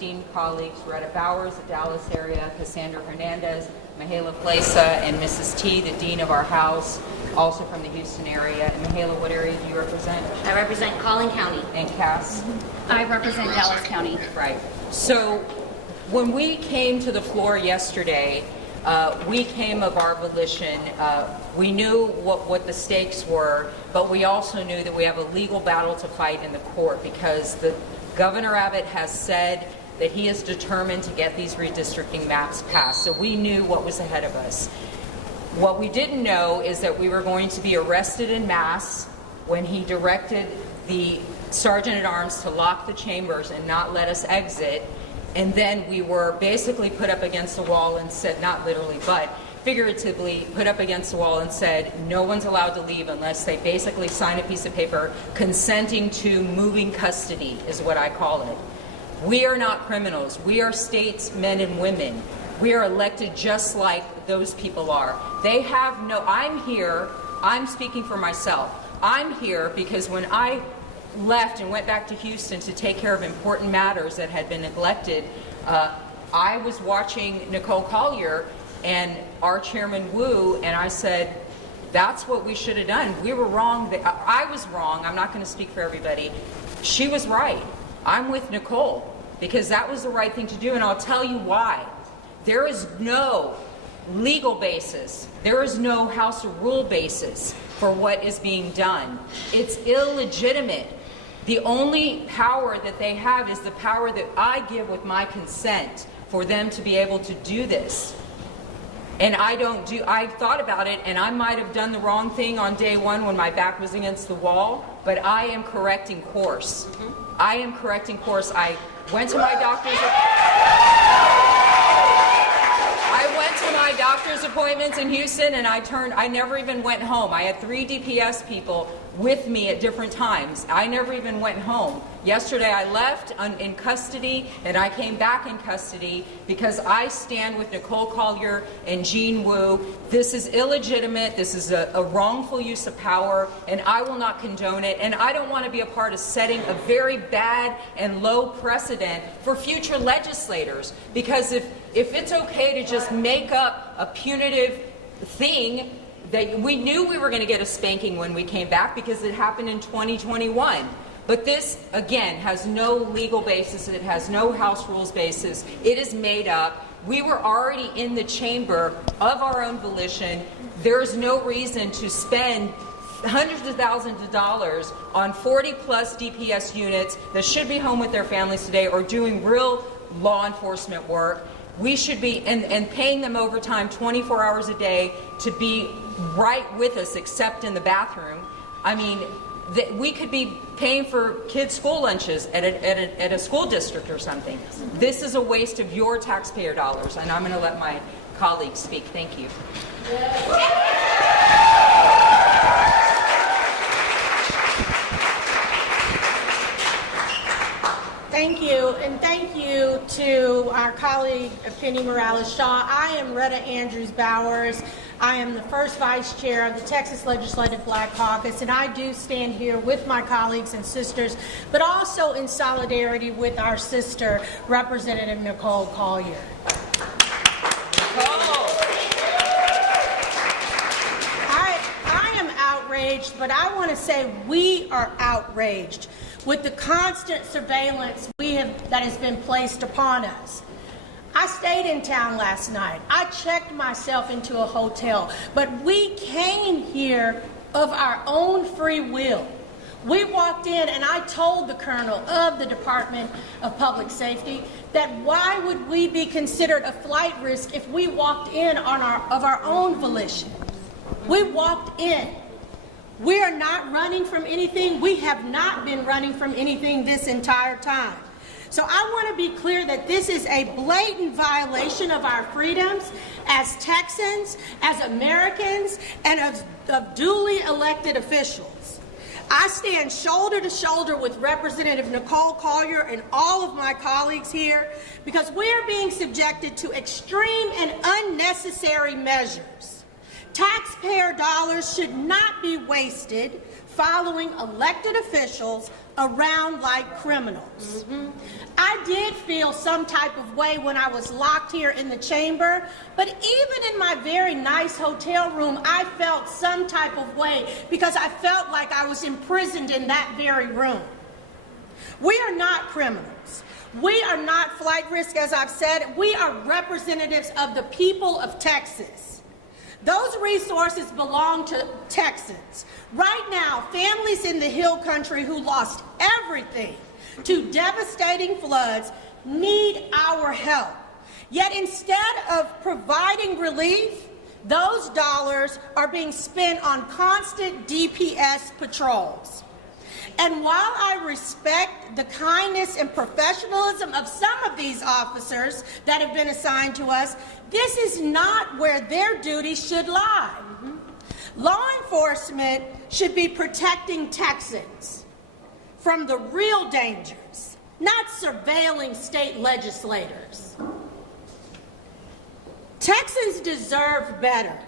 esteemed colleagues, Retta Bowers, the Dallas area, Cassandra Hernandez, Mihaela Plesa, and Mrs. T, the Dean of our House, also from the Houston area. And Mihaela, what area do you represent? I represent Collin County. And Cass? I represent Dallas County. Right. So when we came to the floor yesterday, we came of our volition. We knew what the stakes were, but we also knew that we have a legal battle to fight in the court because the Governor Abbott has said that he is determined to get these redistricting maps passed. So we knew what was ahead of us. What we didn't know is that we were going to be arrested en masse when he directed the Sergeant-at-Arms to lock the chambers and not let us exit. And then we were basically put up against the wall and said, not literally, but figuratively put up against the wall and said, no one's allowed to leave unless they basically sign a piece of paper consenting to moving custody, is what I call it. We are not criminals. We are statesmen and women. We are elected just like those people are. They have no, I'm here, I'm speaking for myself. I'm here because when I left and went back to Houston to take care of important matters that had been neglected, I was watching Nicole Collier and our Chairman Wu, and I said, that's what we should have done. We were wrong. I was wrong. I'm not going to speak for everybody. She was right. I'm with Nicole because that was the right thing to do, and I'll tell you why. There is no legal basis. There is no House of Rule basis for what is being done. It's illegitimate. The only power that they have is the power that I give with my consent for them to be able to do this. And I thought about it, and I might have done the wrong thing on day one when my back was against the wall, but I am correcting course. I am correcting course. I went to my doctor's appointments in Houston, and I never even went home. I had 3 DPS people with me at different times. I never even went home. Yesterday I left in custody, and I came back in custody because I stand with Nicole Collier and Jean Wu. This is illegitimate. This is a wrongful use of power, and I will not condone it. And I don't want to be a part of setting a very bad and low precedent for future legislators, because if it's okay to just make up a punitive thing, that we knew we were going to get a spanking when we came back because it happened in 2021. But this, again, has no legal basis. It has no House rules basis. It is made up. We were already in the chamber of our own volition. There's no reason to spend hundreds of thousands of dollars on 40-plus DPS units that should be home with their families today or doing real law enforcement work. We should be, and paying them overtime 24 hours a day to be right with us except in the bathroom. I mean, we could be paying for kids' school lunches at a school district or something. This is a waste of your taxpayer dollars, and I'm going to let my colleagues speak. Thank you. Thank you, and thank you to our colleague Penny Morales-Shaw. I am Retta Andrews Bowers. I am the first vice chair of the Texas Legislative Black Caucus, and I do stand here with my colleagues and sisters, but also in solidarity with our sister, Representative Nicole Collier. I am outraged, but I want to say we are outraged with the constant surveillance that has been placed upon us. I stayed in town last night. I checked myself into a hotel, but we came here of our own free will. We walked in, and I told the colonel of the Department of Public Safety that why would we be considered a flight risk if we walked in of our own volition? We walked in. We are not running from anything. We have not been running from anything this entire time. So I want to be clear that this is a blatant violation of our freedoms as Texans, as Americans, and of duly elected officials. I stand shoulder to shoulder with Representative Nicole Collier and all of my colleagues here because we are being subjected to extreme and unnecessary measures. Taxpayer dollars should not be wasted following elected officials around like criminals. I did feel some type of way when I was locked here in the chamber, but even in my very nice hotel room, I felt some type of way because I felt like I was imprisoned in that very room. We are not criminals. We are not flight risk, as I've said. We are representatives of the people of Texas. Those resources belong to Texans. Right now, families in the Hill Country who lost everything to devastating floods need our help. Yet instead of providing relief, those dollars are being spent on constant DPS patrols. And while I respect the kindness and professionalism of some of these officers that have been assigned to us, this is not where their duties should lie. Law enforcement should be protecting Texans from the real dangers, not surveilling state legislators. Texans deserve better.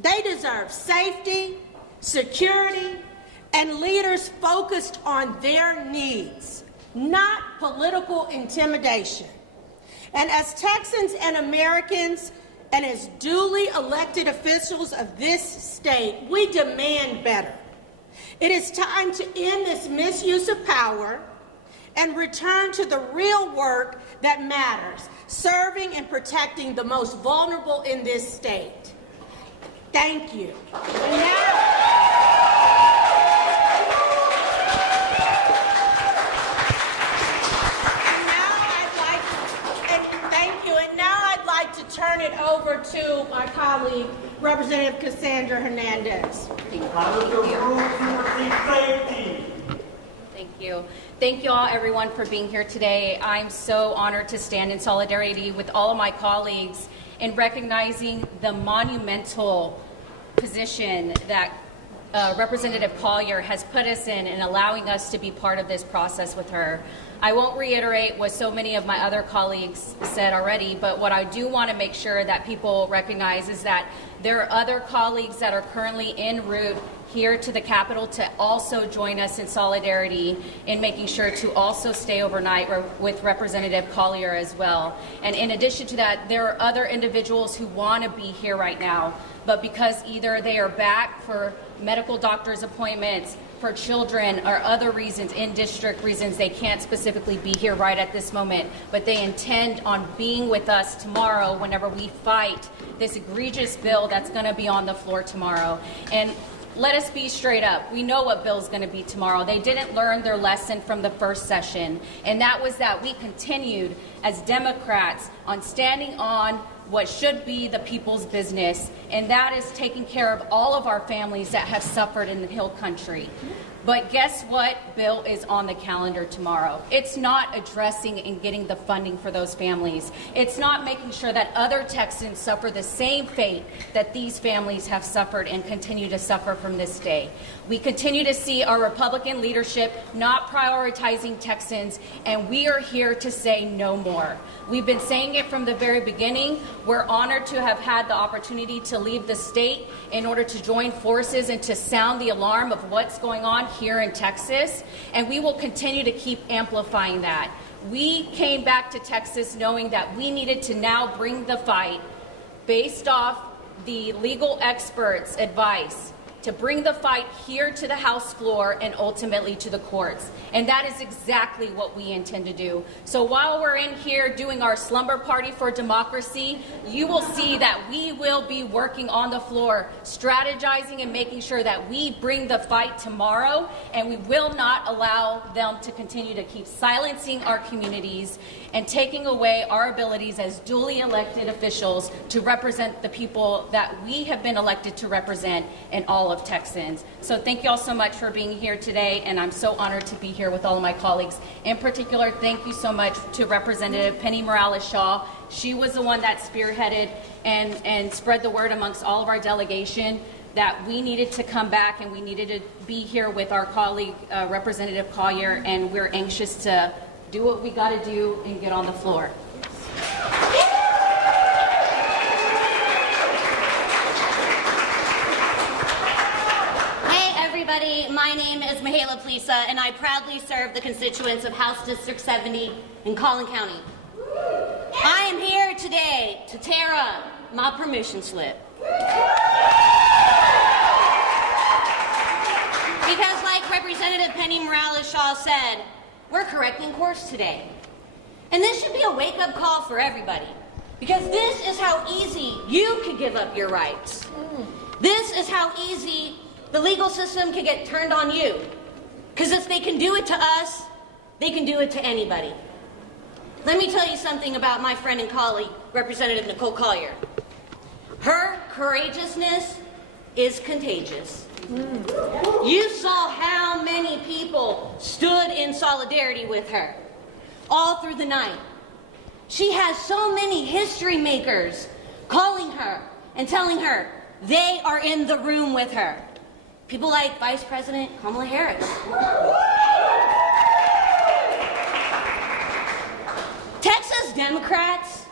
They deserve safety, security, and leaders focused on their needs, not political intimidation. And as Texans and Americans, and as duly elected officials of this state, we demand better. It is time to end this misuse of power and return to the real work that matters, serving and protecting the most vulnerable in this state. Thank you. And now I'd like to turn it over to my colleague, Representative Cassandra Hernandez. Thank you. Thank you all, everyone, for being here today. I'm so honored to stand in solidarity with all of my colleagues in recognizing the monumental position that Representative Collier has put us in and allowing us to be part of this process with her. I won't reiterate what so many of my other colleagues said already, but what I do want to make sure that people recognize is that there are other colleagues that are currently en route here to the Capitol to also join us in solidarity in making sure to also stay overnight with Representative Collier as well. And in addition to that, there are other individuals who want to be here right now, but because either they are back for medical doctor's appointments, for children, or other reasons, in-district reasons, they can't specifically be here right at this moment, but they intend on being with us tomorrow whenever we fight this egregious bill that's going to be on the floor tomorrow. And let us be straight up. We know what bill's going to be tomorrow. They didn't learn their lesson from the first session, and that was that we continued as Democrats on standing on what should be the people's business, and that is taking care of all of our families that have suffered in the Hill Country. But guess what bill is on the calendar tomorrow? It's not addressing and getting the funding for those families. It's not making sure that other Texans suffer the same fate that these families have suffered and continue to suffer from this day. We continue to see our Republican leadership not prioritizing Texans, and we are here to say no more. We've been saying it from the very beginning. We're honored to have had the opportunity to leave the state in order to join forces and to sound the alarm of what's going on here in Texas, and we will continue to keep amplifying that. We came back to Texas knowing that we needed to now bring the fight based off the legal experts' advice to bring the fight here to the House floor and ultimately to the courts. And that is exactly what we intend to do. So while we're in here doing our slumber party for democracy, you will see that we will be working on the floor, strategizing and making sure that we bring the fight tomorrow, and we will not allow them to continue to keep silencing our communities and taking away our abilities as duly elected officials to represent the people that we have been elected to represent in all of Texans. So thank you all so much for being here today, and I'm so honored to be here with all of my colleagues. In particular, thank you so much to Representative Penny Morales-Shaw. She was the one that spearheaded and spread the word amongst all of our delegation that we needed to come back and we needed to be here with our colleague, Representative Collier, and we're anxious to do what we got to do and get on the floor. Hey everybody, my name is Mihaela Plisa, and I proudly serve the constituents of House District 70 in Collin County. I am here today to tear up my permission slip. Because like Representative Penny Morales-Shaw said, we're correcting course today. And this should be a wake-up call for everybody. Because this is how easy you could give up your rights. This is how easy the legal system can get turned on you. Because if they can do it to us, they can do it to anybody. Let me tell you something about my friend and colleague, Representative Nicole Collier. Her courageousness is contagious. You saw how many people stood in solidarity with her all through the night. She has so many history makers calling her and telling her they are in the room with her. People like Vice President Kamala Harris. Texas Democrats,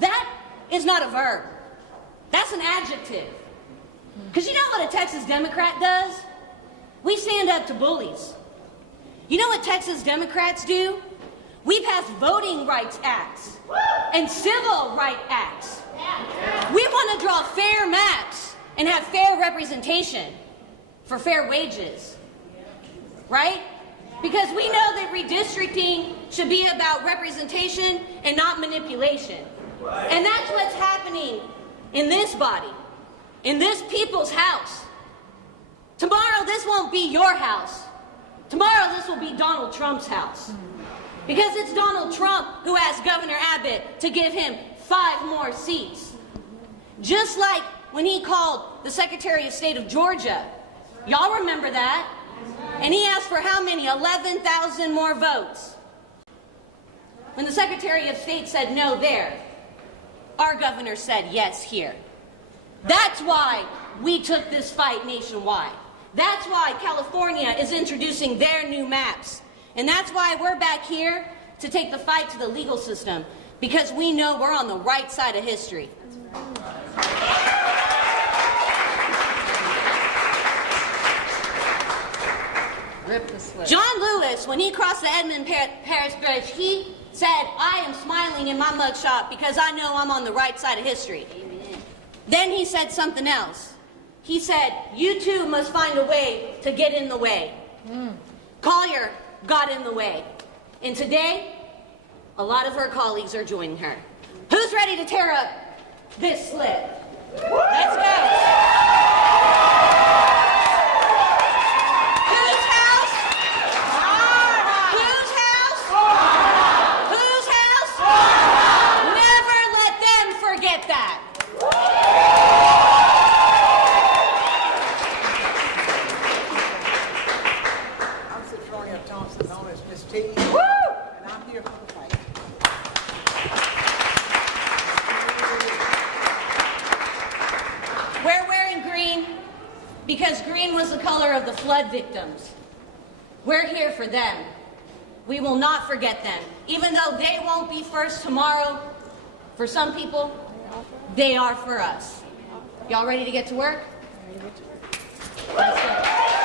that is not a verb. That's an adjective. Because you know what a Texas Democrat does? We stand up to bullies. You know what Texas Democrats do? We pass voting rights acts and civil rights acts. We want to draw fair maps and have fair representation for fair wages, right? Because we know that redistricting should be about representation and not manipulation. And that's what's happening in this body, in this people's house. Tomorrow, this won't be your house. Tomorrow, this will be Donald Trump's house. Because it's Donald Trump who asked Governor Abbott to give him 5 more seats. Just like when he called the Secretary of State of Georgia. Y'all remember that? And he asked for how many? 11,000 more votes. When the Secretary of State said no there, our governor said yes here. That's why we took this fight nationwide. That's why California is introducing their new maps. And that's why we're back here to take the fight to the legal system, because we know we're on the right side of history. John Lewis, when he crossed the Edmund-Paris Bridge, he said, "I am smiling in my mugshot because I know I'm on the right side of history." Amen. Then he said something else. He said, "You too must find a way to get in the way." Collier got in the way. And today, a lot of her colleagues are joining her. Who's ready to tear up this slip? Let's go. Whose house? Whose house? Whose house? Never let them forget that. I'm Centralia Thompson, known as Miss T, and I'm here for the fight. We're wearing green because green was the color of the flood victims. We're here for them. We will not forget them. Even though they won't be first tomorrow, for some people, they are for us. Y'all ready to get to work? Let's go.